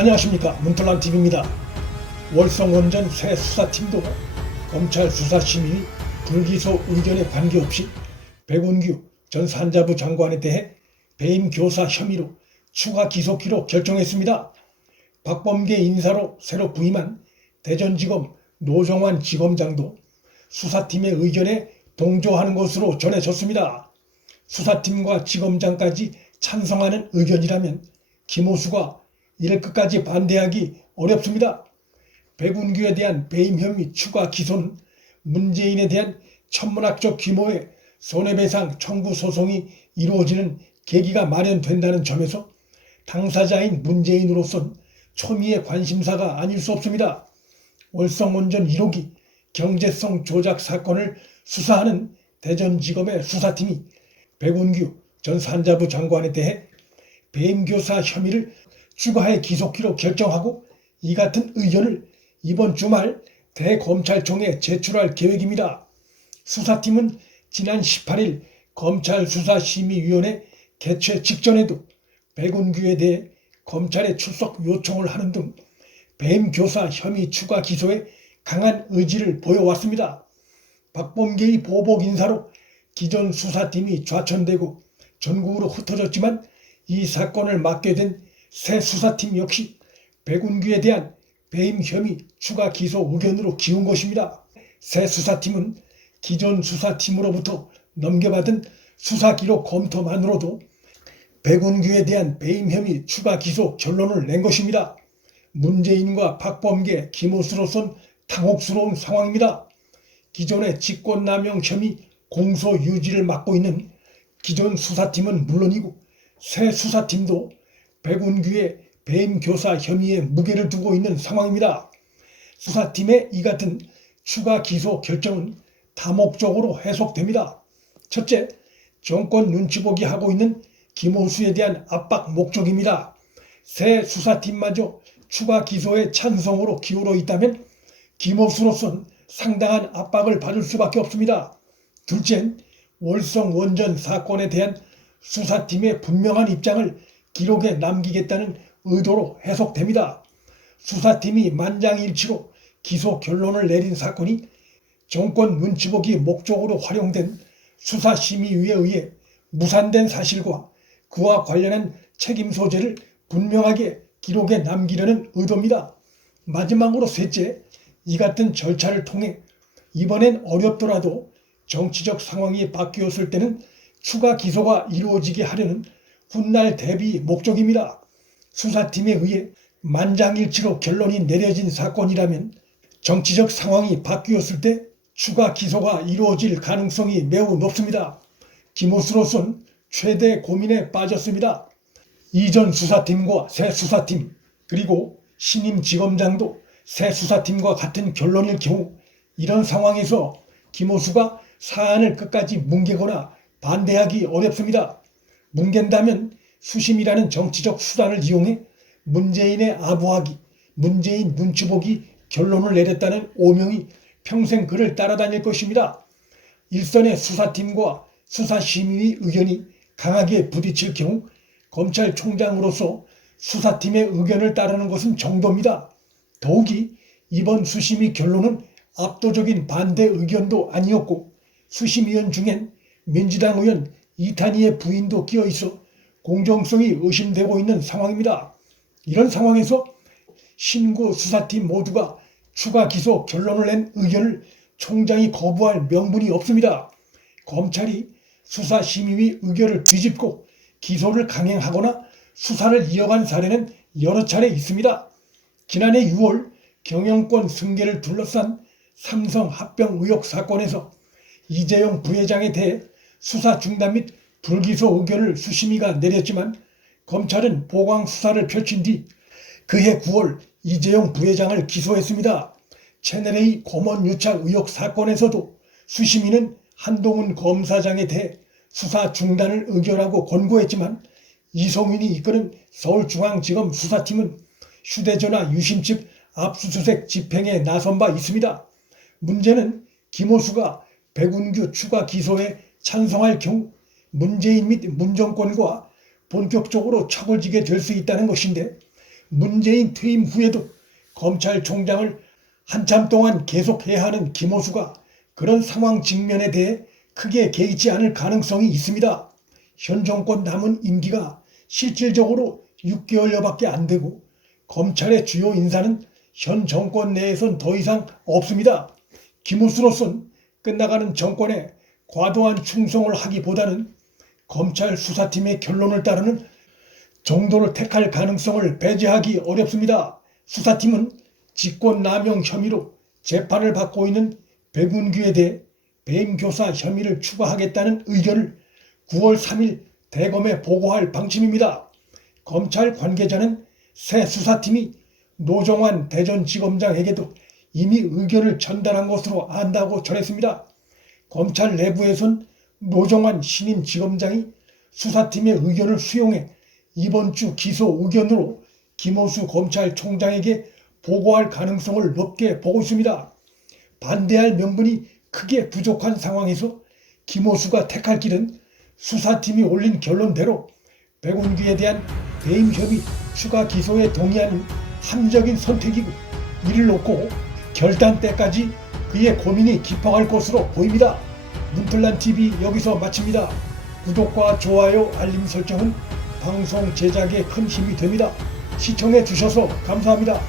안녕하십니까, 문털남TV입니다. 월성원전 새 수사팀도 검찰 수사심의 불기소 의견에 관계없이 백운규 전 산자부 장관에 대해 배임 교사 혐의로 추가 기소키로 결정했습니다. 박범계 인사로 새로 부임한 대전지검 노정환 지검장도 수사팀의 의견에 동조하는 것으로 전해졌습니다. 수사팀과 지검장까지 찬성하는 의견이라면 김호수가 이를 끝까지 반대하기 어렵습니다. 백운규에 대한 배임 혐의 추가 기소는 문재인에 대한 천문학적 규모의 손해배상 청구 소송이 이루어지는 계기가 마련된다는 점에서 당사자인 문재인으로선 초미의 관심사가 아닐 수 없습니다. 월성원전 1호기 경제성 조작 사건을 수사하는 대전지검의 수사팀이 백운규 전 산자부 장관에 대해 배임교사 혐의를 추가해 기소키로 결정하고 이 같은 의견을 이번 주말 대검찰청에 제출할 계획입니다. 수사팀은 지난 18일 검찰수사심의위원회 개최 직전에도 백운규에 대해 검찰에 출석 요청을 하는 등 배임교사 혐의 추가 기소에 강한 의지를 보여왔습니다. 박범계의 보복 인사로 기존 수사팀이 좌천되고 전국으로 흩어졌지만 이 사건을 맡게 된 새 수사팀 역시 백운규에 대한 배임 혐의 추가 기소 의견으로 기운 것입니다. 새 수사팀은 기존 수사팀으로부터 넘겨받은 수사기록 검토만으로도 백운규에 대한 배임 혐의 추가 기소 결론을 낸 것입니다. 문재인과 박범계, 김호수로선 당혹스러운 상황입니다. 기존의 직권남용 혐의 공소 유지를 맡고 있는 기존 수사팀은 물론이고 새 수사팀도 백운규의 배임 교사 혐의에 무게를 두고 있는 상황입니다. 수사팀의 이 같은 추가 기소 결정은 다목적으로 해석됩니다. 첫째, 정권 눈치보기 하고 있는 김호수에 대한 압박 목적입니다. 새 수사팀마저 추가 기소의 찬성으로 기울어 있다면 김호수로선 상당한 압박을 받을 수밖에 없습니다. 둘째, 월성 원전 사건에 대한 수사팀의 분명한 입장을 기록에 남기겠다는 의도로 해석됩니다. 수사팀이 만장일치로 기소 결론을 내린 사건이 정권 눈치보기 목적으로 활용된 수사심의위에 의해 무산된 사실과 그와 관련한 책임 소재를 분명하게 기록에 남기려는 의도입니다. 마지막으로 셋째, 이 같은 절차를 통해 이번엔 어렵더라도 정치적 상황이 바뀌었을 때는 추가 기소가 이루어지게 하려는 훗날 대비 목적입니다. 수사팀에 의해 만장일치로 결론이 내려진 사건이라면 정치적 상황이 바뀌었을 때 추가 기소가 이루어질 가능성이 매우 높습니다. 김호수로선 최대 고민에 빠졌습니다. 이전 수사팀과 새 수사팀 그리고 신임 지검장도 새 수사팀과 같은 결론일 경우 이런 상황에서 김호수가 사안을 끝까지 뭉개거나 반대하기 어렵습니다. 뭉갠다면 수심이라는 정치적 수단을 이용해 문재인의 아부하기, 문재인 눈치보기 결론을 내렸다는 오명이 평생 그를 따라다닐 것입니다. 일선의 수사팀과 수사심의 의견이 강하게 부딪힐 경우 검찰총장으로서 수사팀의 의견을 따르는 것은 정도입니다. 더욱이 이번 수심의 결론은 압도적인 반대 의견도 아니었고 수심위원 중엔 민주당 의원 이탄희의 부인도 끼어 있어 공정성이 의심되고 있는 상황입니다. 이런 상황에서 신고 수사팀 모두가 추가 기소 결론을 낸 의견을 총장이 거부할 명분이 없습니다. 검찰이 수사심의위 의견을 뒤집고 기소를 강행하거나 수사를 이어간 사례는 여러 차례 있습니다. 지난해 6월 경영권 승계를 둘러싼 삼성 합병 의혹 사건에서 이재용 부회장에 대해 수사 중단 및 불기소 의견을 수심위가 내렸지만 검찰은 보강 수사를 펼친 뒤 그해 9월 이재용 부회장을 기소했습니다. 채널A 고문 유착 의혹 사건에서도 수심위는 한동훈 검사장에 대해 수사 중단을 의결하고 권고했지만 이성윤이 이끄는 서울중앙지검 수사팀은 휴대전화 유심칩 압수수색 집행에 나선 바 있습니다. 문제는 김호수가 백운규 추가 기소에 찬성할 경우 문재인 및 문정권과 본격적으로 척을 지게 될 수 있다는 것인데 문재인 퇴임 후에도 검찰총장을 한참 동안 계속해야 하는 김호수가 그런 상황 직면에 대해 크게 개의치 않을 가능성이 있습니다. 현 정권 남은 임기가 실질적으로 6개월여밖에 안 되고 검찰의 주요 인사는 현 정권 내에선 더 이상 없습니다. 김호수로선 끝나가는 정권에 과도한 충성을 하기보다는 검찰 수사팀의 결론을 따르는 정도를 택할 가능성을 배제하기 어렵습니다. 수사팀은 직권남용 혐의로 재판을 받고 있는 백운규에 대해 배임교사 혐의를 추가하겠다는 의견을 9월 3일 대검에 보고할 방침입니다. 검찰 관계자는 새 수사팀이 노정환 대전지검장에게도 이미 의견을 전달한 것으로 안다고 전했습니다. 검찰 내부에선 노정환 신임 지검장이 수사팀의 의견을 수용해 이번 주 기소 의견으로 김호수 검찰총장에게 보고할 가능성을 높게 보고 있습니다. 반대할 명분이 크게 부족한 상황에서 김호수가 택할 길은 수사팀이 올린 결론대로 백운규에 대한 배임 혐의 추가 기소에 동의하는 합리적인 선택이고, 이를 놓고 결단 때까지 그의 고민이 깊어갈 것으로 보입니다. 문틀란TV 여기서 마칩니다. 구독과 좋아요, 알림 설정은 방송 제작에 큰 힘이 됩니다. 시청해 주셔서 감사합니다.